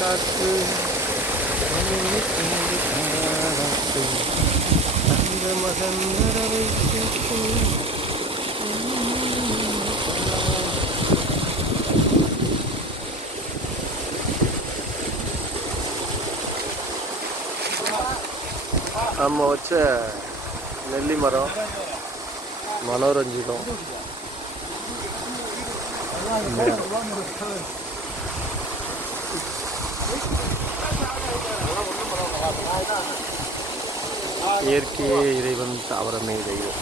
காற்று தங்க மகன் வரவை நம்ம வச்ச நெல்லி மரம் மனோரஞ்சிதம். இயற்கையே இறைவன் தாவரமே தெய்வம்.